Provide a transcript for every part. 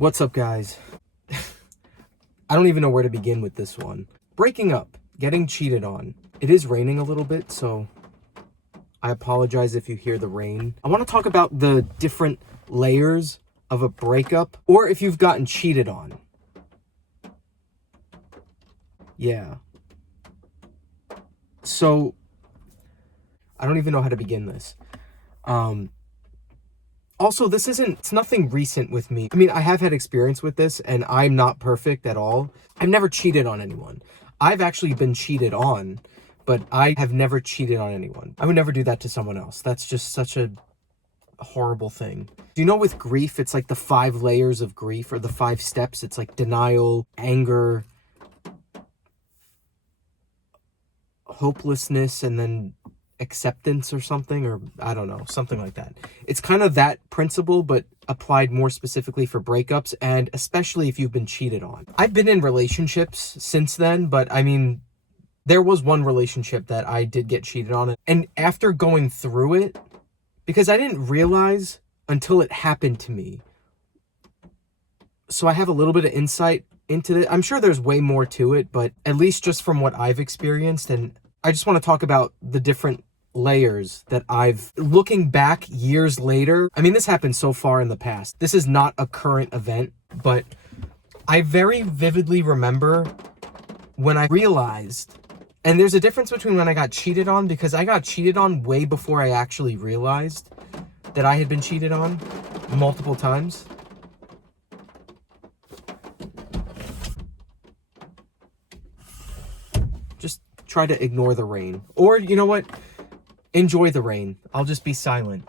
What's up, guys? I don't even know where to begin with this one. Breaking up, getting cheated on. It is raining a little bit, so I apologize if you hear the rain. I want to talk about the different layers of a breakup, or if you've gotten cheated on. Yeah. So, I don't even know how to begin this. Also, it's nothing recent with me. I mean, I have had experience with this, and I'm not perfect at all. I've never cheated on anyone. I've actually been cheated on, but I have never cheated on anyone. I would never do that to someone else. That's just such a horrible thing. Do you know with grief, it's like the 5 layers of grief, or the 5 steps? It's like denial, anger, hopelessness, and then acceptance or something, or I don't know, something like that. It's kind of that principle, but applied more specifically for breakups, and especially if you've been cheated on. I've been in relationships since then, but I mean, there was one relationship that I did get cheated on, and after going through it, because I didn't realize until it happened to me, so I have a little bit of insight into it. I'm sure there's way more to it, but at least just from what I've experienced, and I just want to talk about the different layers that I've, looking back years later. I mean, this happened so far in the past. This is not a current event, but I very vividly remember when I realized, and there's a difference between when I got cheated on, because I got cheated on way before I actually realized that I had been cheated on multiple times. Just try to ignore the rain. Or, you know what? Enjoy the rain. I'll just be silent.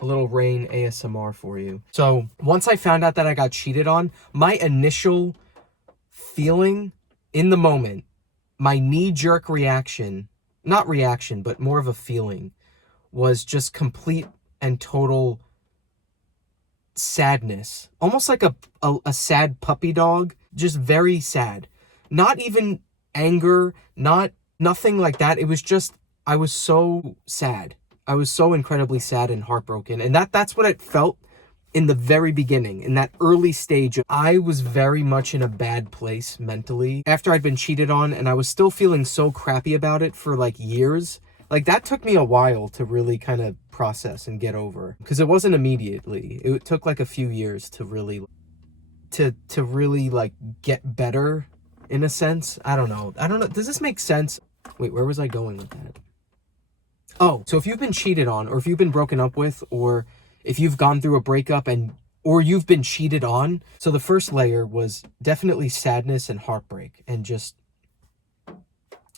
A little rain ASMR for you. So, once I found out that I got cheated on, my initial feeling in the moment, my knee-jerk reaction, not reaction, but more of a feeling, was just complete and total sadness. Almost like a sad puppy dog. Just very sad. Not even anger, nothing like that. It was just, I was so sad. I was so incredibly sad and heartbroken. And that's what it felt in the very beginning, in that early stage. I was very much in a bad place mentally after I'd been cheated on, and I was still feeling so crappy about it for like years. Like, that took me a while to really kind of process and get over, because it wasn't immediately. It took like a few years to really like get better, in a sense. I don't know. Does this make sense? Wait, where was I going with that? Oh, so if you've been cheated on, or if you've been broken up with, or if you've gone through a breakup or you've been cheated on. So the first layer was definitely sadness and heartbreak, and just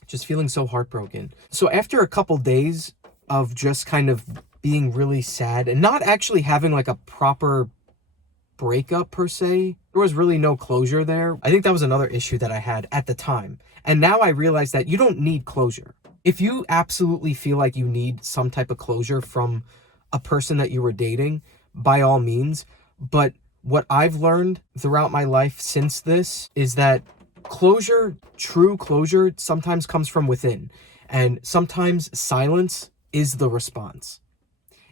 feeling so heartbroken. So after a couple days of just kind of being really sad and not actually having like a proper breakup per se, there was really no closure there. I think that was another issue that I had at the time. And now I realize that you don't need closure. If you absolutely feel like you need some type of closure from a person that you were dating, by all means. But what I've learned throughout my life since this is that closure, true closure, sometimes comes from within. And sometimes silence is the response.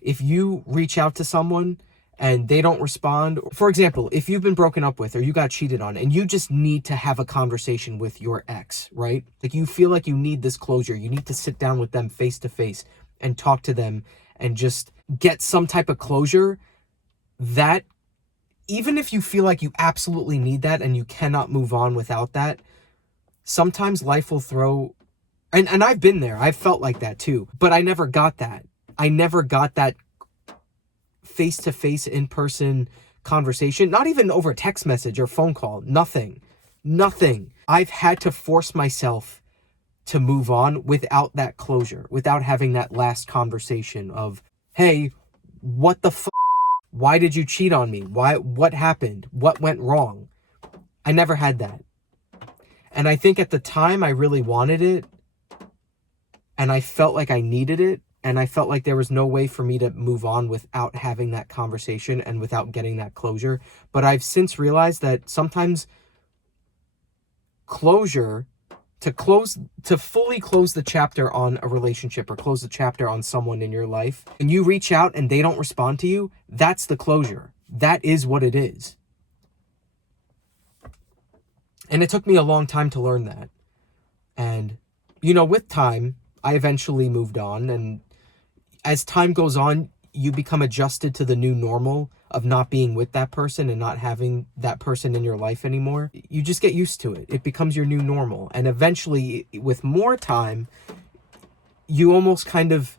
If you reach out to someone and they don't respond, for example, if you've been broken up with or you got cheated on and you just need to have a conversation with your ex, right? Like, you feel like you need this closure. You need to sit down with them face to face and talk to them and just get some type of closure. That, even if you feel like you absolutely need that and you cannot move on without that, sometimes life will throw, and I've been there. I've felt like that too, but I never got that. I never got that face-to-face, in-person conversation, not even over text message or phone call. Nothing. I've had to force myself to move on without that closure, without having that last conversation of, hey, what the f***? Why did you cheat on me? What happened? What went wrong? I never had that. And I think at the time I really wanted it, and I felt like I needed it, and I felt like there was no way for me to move on without having that conversation and without getting that closure. But I've since realized that sometimes closure, to fully close the chapter on a relationship or close the chapter on someone in your life, and you reach out and they don't respond to you, that's the closure. that is what it is. And it took me a long time to learn that. And, with time, I eventually moved on. And as time goes on, you become adjusted to the new normal of not being with that person and not having that person in your life anymore. You just get used to it. It becomes your new normal. And eventually, with more time, you almost kind of,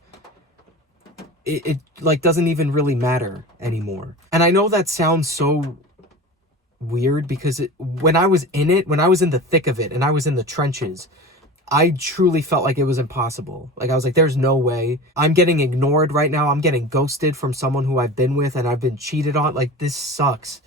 it like doesn't even really matter anymore. And I know that sounds so weird because when I was in the thick of it and I was in the trenches, I truly felt like it was impossible. Like, I was like, there's no way. I'm getting ignored right now. I'm getting ghosted from someone who I've been with and I've been cheated on. Like, this sucks.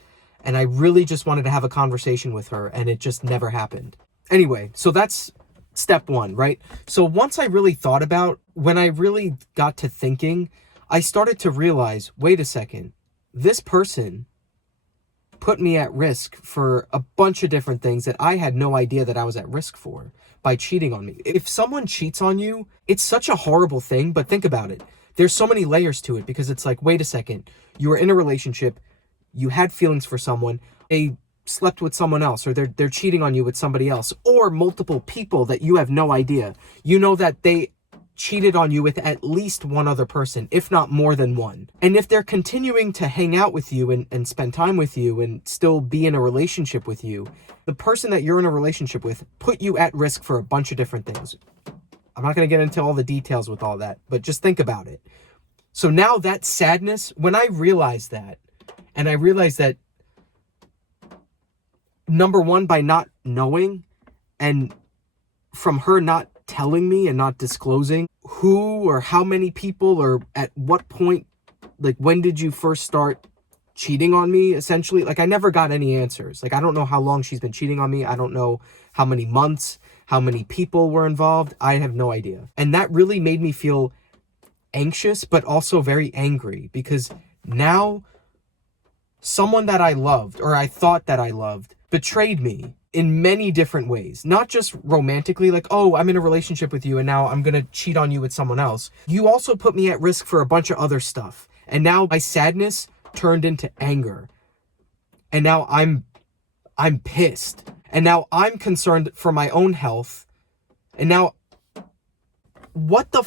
And I really just wanted to have a conversation with her, and it just never happened. Anyway, so that's step one, right? So once I really thought about, when I really got to thinking, I started to realize, wait a second, this person put me at risk for a bunch of different things that I had no idea that I was at risk for by cheating on me. If someone cheats on you, it's such a horrible thing, but think about it. There's so many layers to it, because it's like, wait a second, you were in a relationship, you had feelings for someone, they slept with someone else, or they're cheating on you with somebody else, or multiple people that you have no idea. You know that they cheated on you with at least one other person, if not more than one. And if they're continuing to hang out with you and spend time with you and still be in a relationship with you, the person that you're in a relationship with put you at risk for a bunch of different things. I'm not going to get into all the details with all that, but just think about it. So now that sadness, when I realized that, and I realized that, number one, by not knowing, and from her not telling me and not disclosing who or how many people or at what point, like, when did you first start cheating on me, essentially. Like, I never got any answers. Like, I don't know how long she's been cheating on me. I don't know how many months, how many people were involved. I have no idea. And that really made me feel anxious, but also very angry, because now someone that I loved, or I thought that I loved, betrayed me in many different ways. Not just romantically, like, oh, I'm in a relationship with you and now I'm gonna cheat on you with someone else. You also put me at risk for a bunch of other stuff. And now my sadness turned into anger. And now I'm pissed. And now I'm concerned for my own health. And now, what the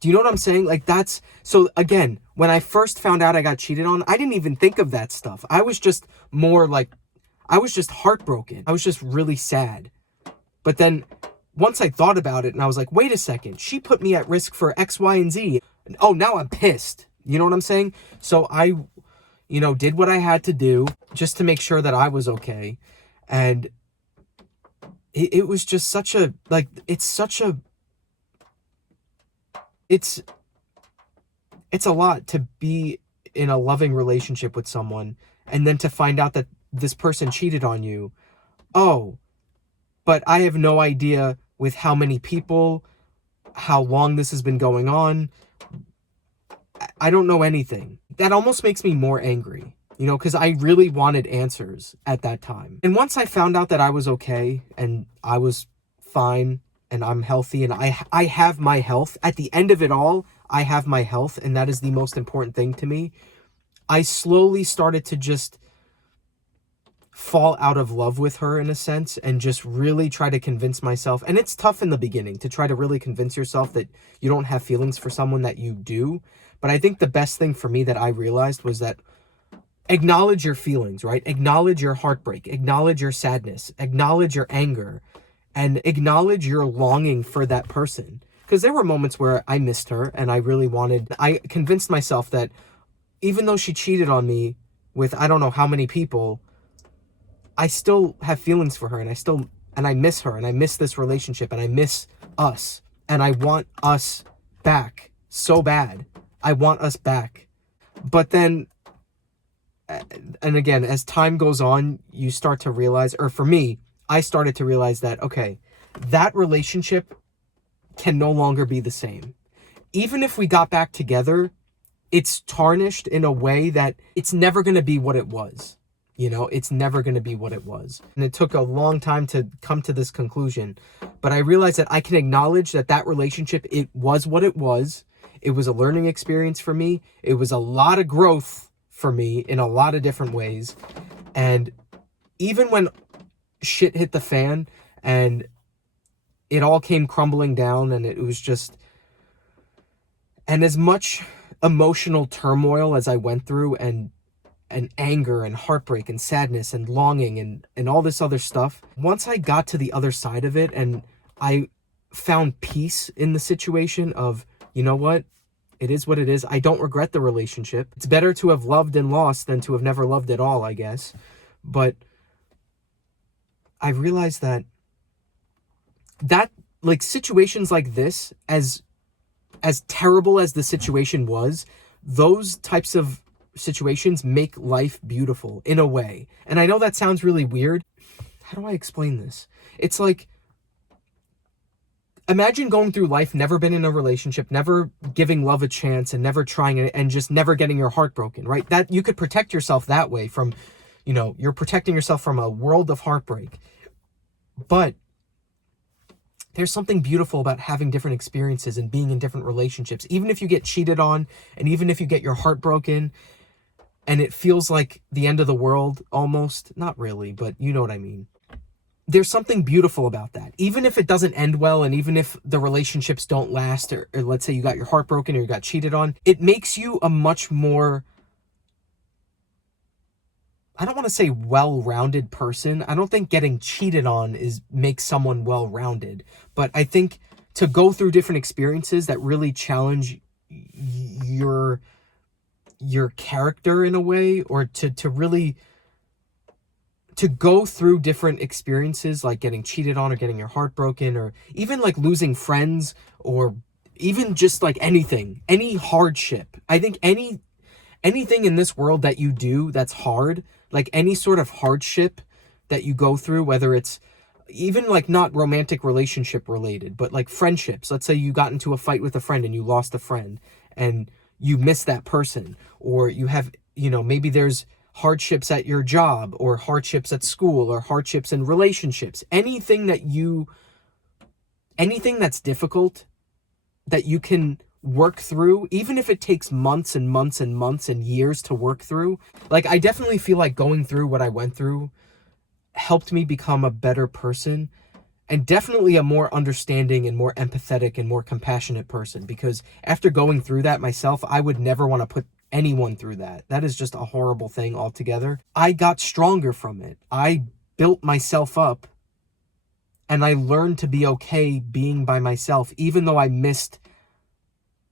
do you know what I'm saying? Like, that's, so again, when I first found out I got cheated on, I didn't even think of that stuff. I was just more like, I was just heartbroken. I was just really sad. But then once I thought about it and I was like, wait a second, she put me at risk for X, Y, and Z. Oh, now I'm pissed. You know what I'm saying? So I, did what I had to do just to make sure that I was okay. And it was just such a, like, it's a lot to be in a loving relationship with someone and then to find out that this person cheated on you. Oh, but I have no idea with how many people, how long this has been going on. I don't know anything. That almost makes me more angry, because I really wanted answers at that time. And once I found out that I was okay and I was fine and I'm healthy and I have my health, at the end of it all, I have my health, and that is the most important thing to me. I slowly started to just fall out of love with her, in a sense, and just really try to convince myself. And it's tough in the beginning to try to really convince yourself that you don't have feelings for someone that you do. But I think the best thing for me that I realized was that acknowledge your feelings, right? Acknowledge your heartbreak, acknowledge your sadness, acknowledge your anger, and acknowledge your longing for that person. Because there were moments where I missed her and I convinced myself that even though she cheated on me with I don't know how many people, I still have feelings for her, and I miss her, and I miss this relationship, and I miss us, and I want us back so bad. I want us back. But then, and again, as time goes on, you start to realize, or for me, I started to realize that, okay, that relationship can no longer be the same. Even if we got back together, it's tarnished in a way that it's never going to be what it was. It's never going to be what it was. And it took a long time to come to this conclusion. But I realized that I can acknowledge that relationship, it was what it was. It was a learning experience for me. It was a lot of growth for me in a lot of different ways. And even when shit hit the fan and it all came crumbling down, and it was just, and as much emotional turmoil as I went through, and anger and heartbreak and sadness and longing and all this other stuff, once I got to the other side of it and I found peace in the situation of, you know what, it is what it is. I don't regret the relationship. It's better to have loved and lost than to have never loved at all, I guess. But I realized that like situations like this, as terrible as the situation was, those types of situations make life beautiful in a way. And I know that sounds really weird. How do I explain this? It's like, imagine going through life, never been in a relationship, never giving love a chance, and never trying it, and just never getting your heart broken, right? That you could protect yourself that way from, you're protecting yourself from a world of heartbreak. But there's something beautiful about having different experiences and being in different relationships. Even if you get cheated on, and even if you get your heart broken, and it feels like the end of the world almost, not really, but you know what I mean. There's something beautiful about that. Even if it doesn't end well, and even if the relationships don't last, or let's say you got your heart broken or you got cheated on, it makes you a much more, I don't want to say well-rounded person. I don't think getting cheated on makes someone well-rounded, but I think to go through different experiences that really challenge your character in a way, or to really to go through different experiences like getting cheated on or getting your heart broken, or even like losing friends, or even just like any hardship. I think anything in this world that you do that's hard, like any sort of hardship that you go through, whether it's even like not romantic relationship related, but like friendships. Let's say you got into a fight with a friend and you lost a friend and you miss that person, or you have, maybe there's hardships at your job, or hardships at school, or hardships in relationships. Anything that's difficult that you can work through, even if it takes months and months and months and years to work through. Like, I definitely feel like going through what I went through helped me become a better person, and definitely a more understanding and more empathetic and more compassionate person, because after going through that myself, I would never want to put anyone through that. That is just a horrible thing altogether. I got stronger from it. I built myself up, and I learned to be okay being by myself, even though I missed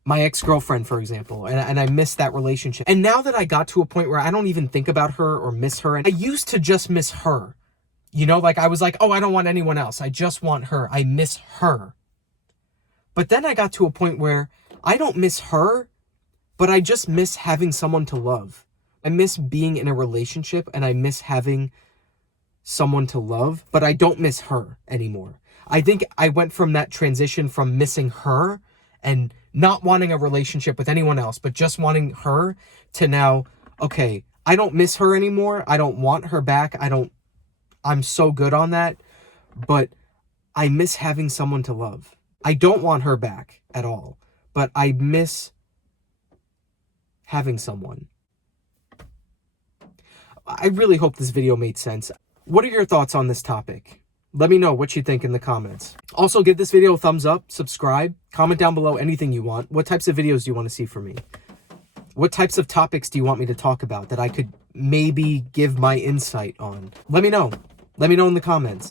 my ex-girlfriend, for example, and I missed that relationship. And now that I got to a point where I don't even think about her or miss her, and I used to just miss her. Like I was like, oh, I don't want anyone else. I just want her. I miss her. But then I got to a point where I don't miss her, but I just miss having someone to love. I miss being in a relationship, and I miss having someone to love, but I don't miss her anymore. I think I went from that transition from missing her and not wanting a relationship with anyone else, but just wanting her, to now, okay, I don't miss her anymore. I don't want her back. I'm so good on that, but I miss having someone to love. I don't want her back at all, but I miss having someone. I really hope this video made sense. What are your thoughts on this topic? Let me know what you think in the comments. Also, give this video a thumbs up, subscribe, comment down below anything you want. What types of videos do you want to see from me? What types of topics do you want me to talk about that I could maybe give my insight on? Let me know. Let me know in the comments.